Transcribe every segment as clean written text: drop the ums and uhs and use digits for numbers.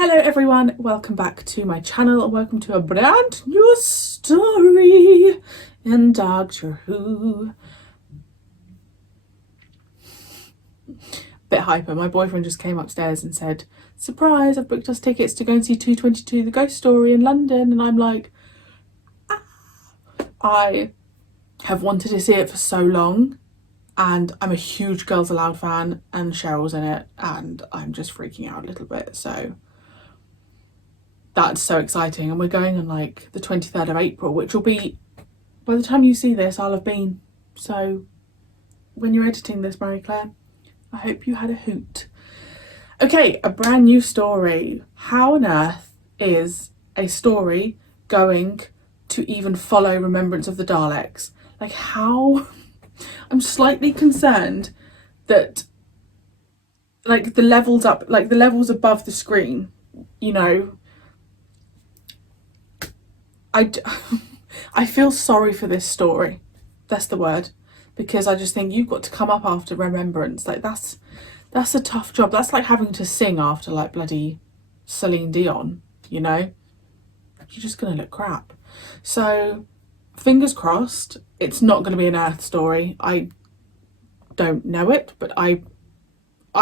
Hello everyone, welcome back to my channel and welcome to a brand new story in Doctor Who. Bit hyper, my boyfriend just came upstairs and said, surprise, I've booked us tickets to go and see 222 The Ghost Story in London, and I'm like, I have wanted to see it for so long and I'm a huge Girls Aloud fan and Cheryl's in it and I'm just freaking out a little bit, so that's so exciting. And we're going on like the 23rd of April, which will be, by the time you see this, I'll have been. So when you're editing this, Marie-Clare, I hope you had a hoot. Okay, a brand new story. How on earth is a story going to even follow Remembrance of the Daleks? Like how? I'm slightly concerned that like the levels up, like the levels above the screen, you know, I feel sorry for this story. That's the word. Because I just think you've got to come up after Remembrance. Like that's a tough job. That's like having to sing after like bloody Celine Dion, you know? You're just gonna look crap. So fingers crossed, it's not gonna be an Earth story. I don't know it, but I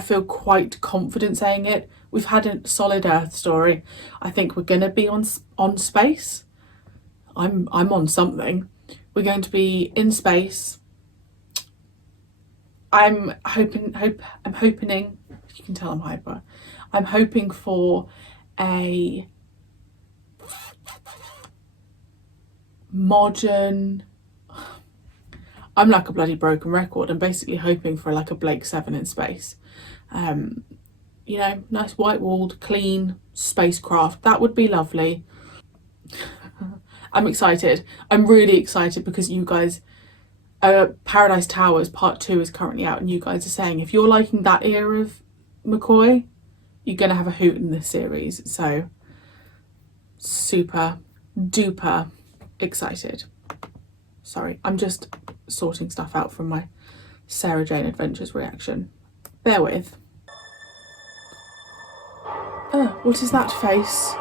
feel quite confident saying it. We've had a solid Earth story. I think we're gonna be on space. I'm on something. We're going to be in space. I'm hoping, you can tell I'm hyper. I'm hoping for a modern, I'm like a bloody broken record. I'm basically hoping for like a Blake 7 in space. You know, nice white walled, clean spacecraft. That would be lovely. I'm excited. I'm really excited because you guys, Paradise Towers Part 2 is currently out and you guys are saying if you're liking that era of McCoy, you're going to have a hoot in this series. So super duper excited. Sorry, I'm just sorting stuff out from my Sarah Jane Adventures reaction. Bear with. What is that face?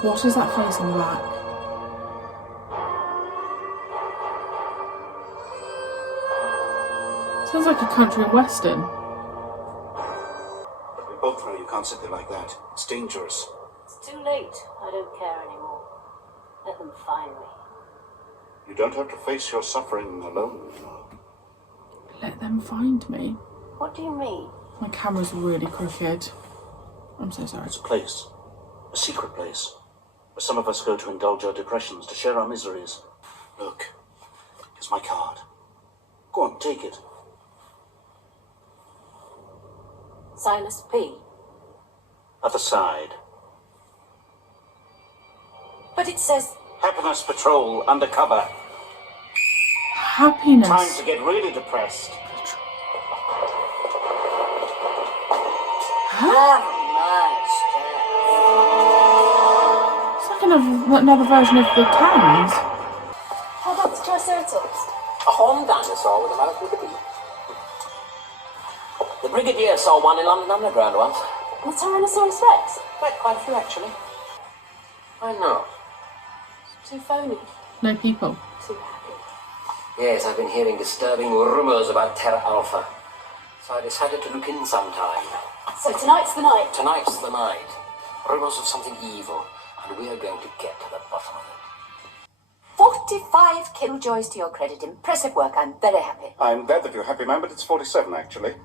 What is that face on the back? Sounds like a country and western. We both know you can't sit there like that. It's dangerous. It's too late. I don't care anymore. Let them find me. You don't have to face your suffering alone, you know. Let them find me? What do you mean? My camera's really crooked. I'm so sorry. It's a place. A secret place. Where some of us go to indulge our depressions, to share our miseries. Look, here's my card. Go on, take it. Silas P. Other side. But it says... Happiness Patrol, undercover. Happiness. Time to get really depressed. Have a nice day. It's like another version of the Towns. How about the Triceratops? A horned dinosaur with a mouth with a beak. The Brigadier saw one in London Underground once. The Tyrannosaurus Rex? Quite a few, actually. I know. Too phony. No people. Too happy. Yes, I've been hearing disturbing rumours about Terra Alpha. So I decided to look in sometime. So tonight's the night. Tonight's the night. Rumours of something evil, and we are going to get to the bottom of it. 45 killjoys to your credit. Impressive work. I'm very happy. I'm glad that you're happy, ma'am, but it's 47, actually.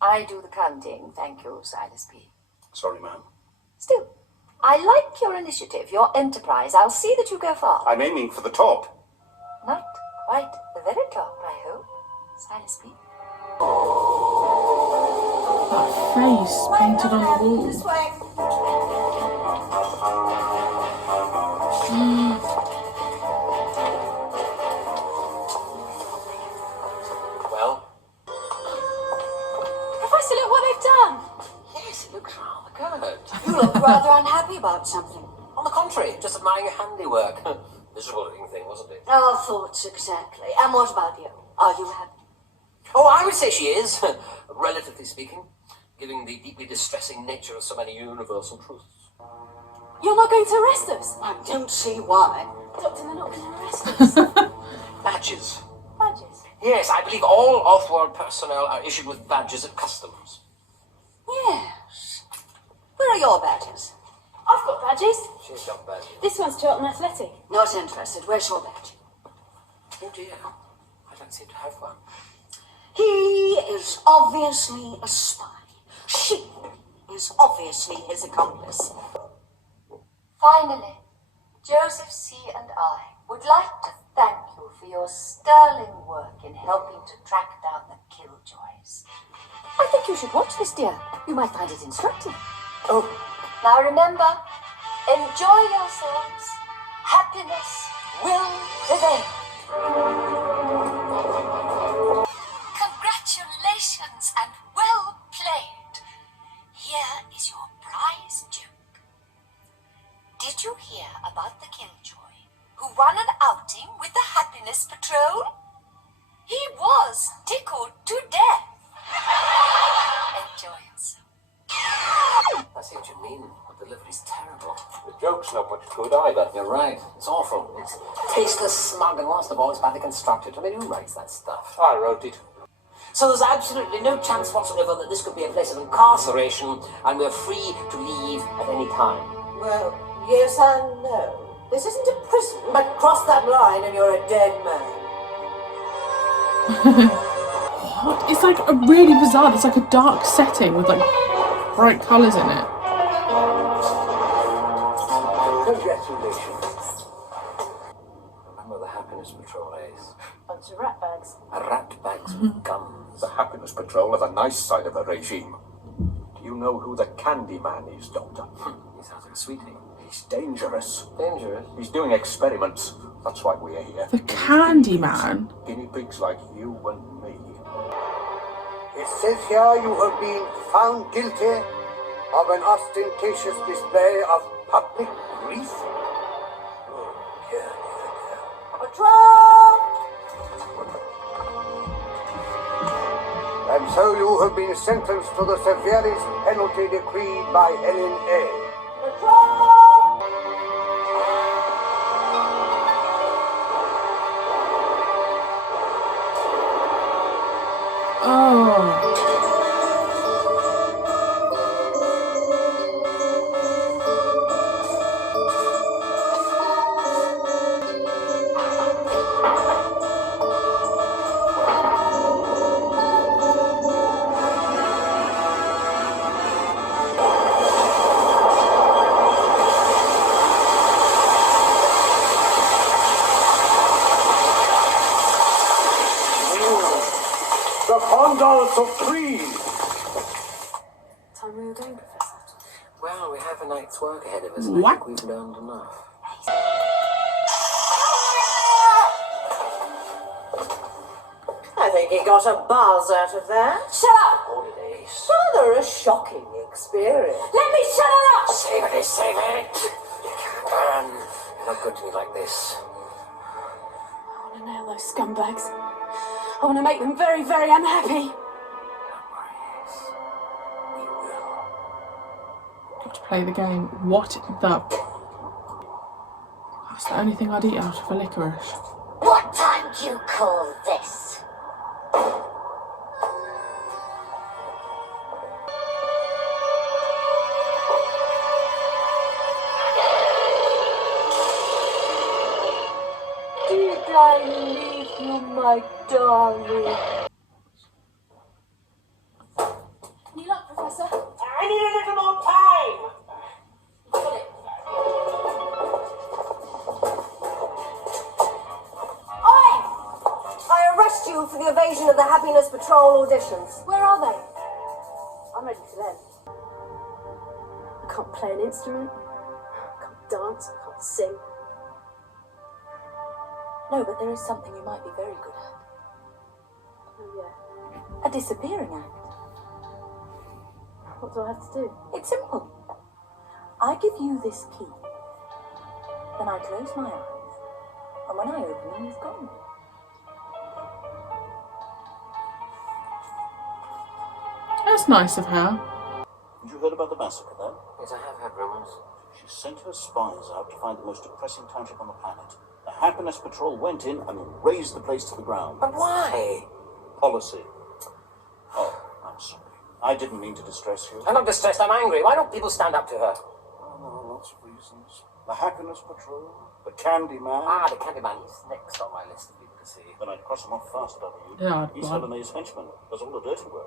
I do the counting. Thank you, Silas P. Sorry, ma'am. Still, I like your initiative, your enterprise. I'll see that you go far. I'm aiming for the top. Not quite the very top, I hope. Silas P. That face painted on the wall. This way. Well? Professor, look what they've done. Yes, it looks rather good. You look rather unhappy about something. On the contrary, just admiring your handiwork. Miserable looking thing, wasn't it? Our thoughts, exactly. And what about you? Are you happy? Oh, I would say she is, relatively speaking. giving the deeply distressing nature of so many universal truths. You're not going to arrest us? I don't see why. Doctor, they're not going to arrest us. Badges. Badges? Yes, I believe all off-world personnel are issued with badges at customs. Yes. Where are your badges? I've got badges. She's got badges. This one's Charlton Athletic. Not interested. Where's your badge? Oh dear, I don't seem to have one. He is obviously a spy. She is obviously his accomplice. Finally, Joseph C. and I would like to thank you for your sterling work in helping to track down the killjoys. I think you should watch this, dear. You might find it instructive. Oh, now remember, enjoy yourselves. Happiness will prevail. Congratulations and well played. Here is your prize joke. Did you hear about the killjoy who won an outing with the Happiness Patrol? He was tickled to death. Enjoy yourself. I see what you mean. The delivery's terrible. The joke's not much good either. You're right. It's awful. It's tasteless, smug, and worst of all, it's badly constructed. I mean, who writes that stuff? I wrote it. So there's absolutely no chance whatsoever that this could be a place of incarceration, and we're free to leave at any time. Well, yes and no. This isn't a prison, but cross that line and you're a dead man. What? It's like a really bizarre. It's like a dark setting with like bright colours in it. Congratulations. Remember the Happiness Patrol, Ace? Bunch of rat bags. Rat bags with guns. The Happiness Patrol are the nice side of the regime. Do you know who the Candy Man is, Doctor? He sounds like a sweetie. He's dangerous. Dangerous. He's doing experiments. That's why we're here. The Candy Man. Guinea pigs like you and me. It says here you have been found guilty of an ostentatious display of public grief. Oh, dear, dear, dear. And so you have been sentenced to the severest penalty decreed by Helen A. Oh. The Condor Supreme! Time we were going, Professor. Well, we have a night's work ahead of us. What? I think we've learned enough. I think he got a buzz out of that. Shut up! Hold it, Ace. Rather a shocking experience. Let me shut her up! Save it, Ace, save it! You can't burn. You're not good to me like this. I want to nail those scumbags. I want to make them very, very unhappy. Don't worry, Ace. We will. Got to play the game. What the? That's the only thing I'd eat out of a licorice. What time do you call this? Did I leave you, my darling? Any luck, Professor? I need a little more time. Got it. Oi! I arrest you for the evasion of the Happiness Patrol auditions. Where are they? I'm ready for them. I can't play an instrument. I can't dance. I can't sing. No, but there is something you might be very good at. Oh, yeah. A disappearing act. What do I have to do? It's simple. I give you this key. Then I close my eyes. And when I open them, you've gone. That's that's nice of her. Have you heard about the massacre then? Yes, I have heard rumours. She sent her spies out to find the most depressing township on the planet. The Happiness Patrol went in and razed the place to the ground. But why? Policy. Oh, I'm sorry. I didn't mean to distress you. I'm not distressed, I'm angry. Why don't people stand up to her? Oh, there are lots of reasons. The Happiness Patrol, the Candy Man. Ah, the Candyman, he's next on my list of people to see. Then I'd cross him off fast, W. Yeah, He's Helene's henchman. Does all the dirty work.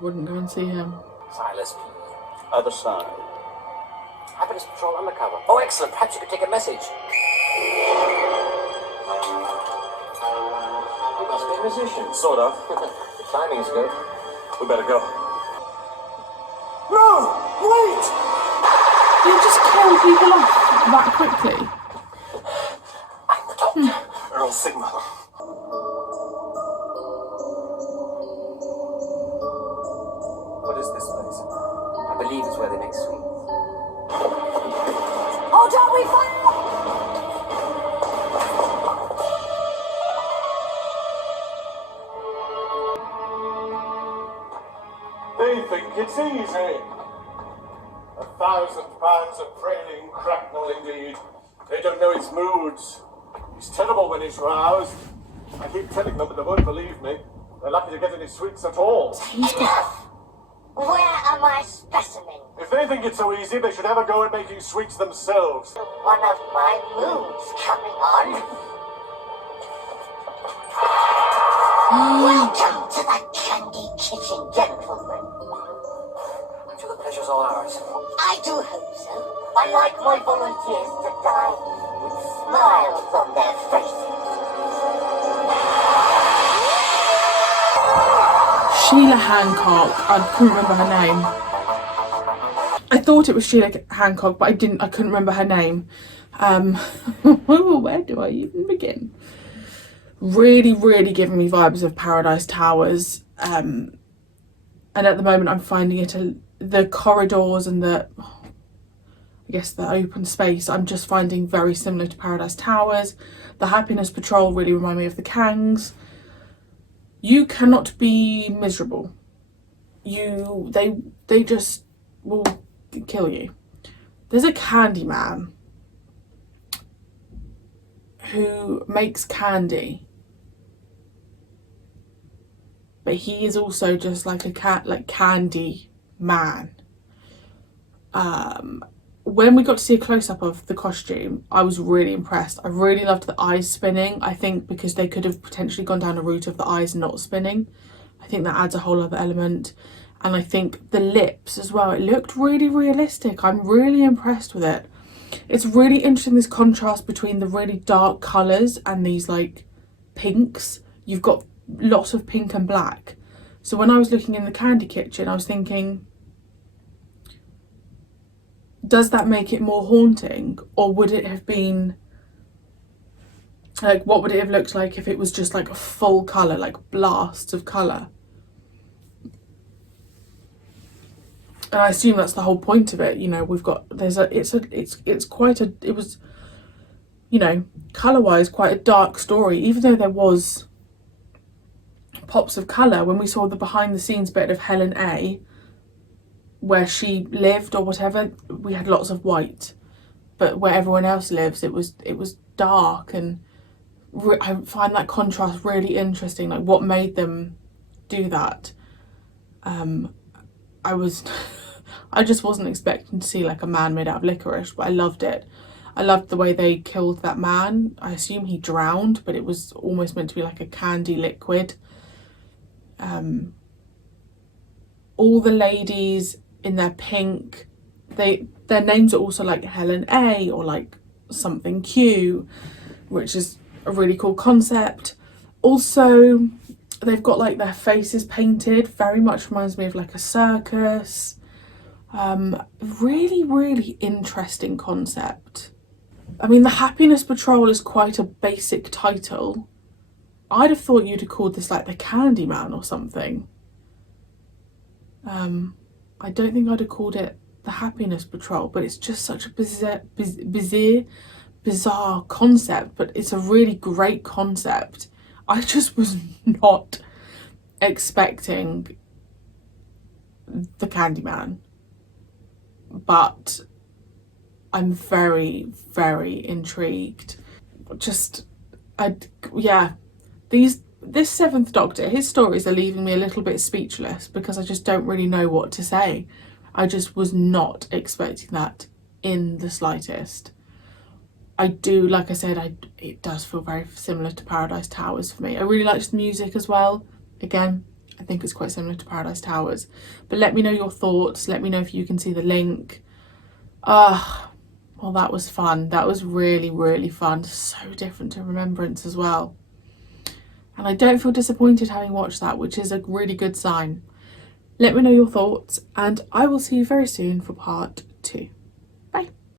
Wouldn't go and see him. Silas P. Other side. Happiness Patrol undercover. Oh, excellent. Perhaps you could take a message. You must be a musician. Sort of. The timing's good. We better go. No! Wait! You just kill people off that quickly. I'm the doctor. Earl Sigma. What is this place? I believe it's where they make sweets. Oh, don't we fire? They think it's easy. 1,000 pounds of prailing cracknel indeed. They don't know his moods. He's terrible when he's roused. I keep telling them, but they won't believe me. They're lucky to get any sweets at all. Enough! Where are my specimens? If they think it's so easy, they should have a go at making sweets themselves. One of my moods coming on. Welcome to the Candy Kitchen, gentlemen. I'm sure the pleasure's all ours. I do hope so. I like my volunteers to die with smiles on their faces. Sheila Hancock. I couldn't remember her name. I thought it was Sheila Hancock, but I couldn't remember her name. Where do I even begin? Really, really giving me vibes of Paradise Towers. And at the moment I'm finding it, the corridors and the open space, I'm just finding very similar to Paradise Towers. The Happiness Patrol really remind me of the Kangs. You cannot be miserable. They just will kill you. There's a candy man who makes candy, but he is also just like a candy man. When we got to see a close-up of the costume, I was really impressed. I really loved the eyes spinning. I think because they could have potentially gone down a route of the eyes not spinning. I think that adds a whole other element. And I think the lips as well, it looked really realistic. I'm really impressed with it. It's really interesting, this contrast between the really dark colours and these like pinks. You've got lots of pink and black. So when I was looking in the candy kitchen, I was thinking, does that make it more haunting? Or would it have been like, what would it have looked like if it was just like a full colour, like blasts of colour? And I assume that's the whole point of it. You know, we've got, it's quite a, it was, you know, colour-wise quite a dark story, even though there was pops of colour. When we saw the behind the scenes bit of Helen A, where she lived or whatever, we had lots of white, but where everyone else lives, it was dark. And I find that contrast really interesting, like what made them do that. I just wasn't expecting to see like a man made out of licorice, but I loved it. I loved the way they killed that man. I assume he drowned, but it was almost meant to be like a candy liquid. All the ladies in their pink, their names are also like Helen A or like something Q, which is a really cool concept. Also, they've got like their faces painted, very much reminds me of like a circus. Really, really interesting concept. I mean, the Happiness Patrol is quite a basic title. I'd have thought you'd have called this like the Candyman or something. I don't think I'd have called it the Happiness Patrol, but it's just such a bizarre concept, but it's a really great concept. I just was not expecting the Candyman, but I'm very, very intrigued. This Seventh Doctor, his stories are leaving me a little bit speechless because I just don't really know what to say. I just was not expecting that in the slightest. I do, like I said, it does feel very similar to Paradise Towers for me. I really liked the music as well. Again, I think it's quite similar to Paradise Towers. But let me know your thoughts. Let me know if you can see the link. Well, that was fun. That was really, really fun. So different to Remembrance as well. And I don't feel disappointed having watched that, which is a really good sign. Let me know your thoughts, and I will see you very soon for part 2.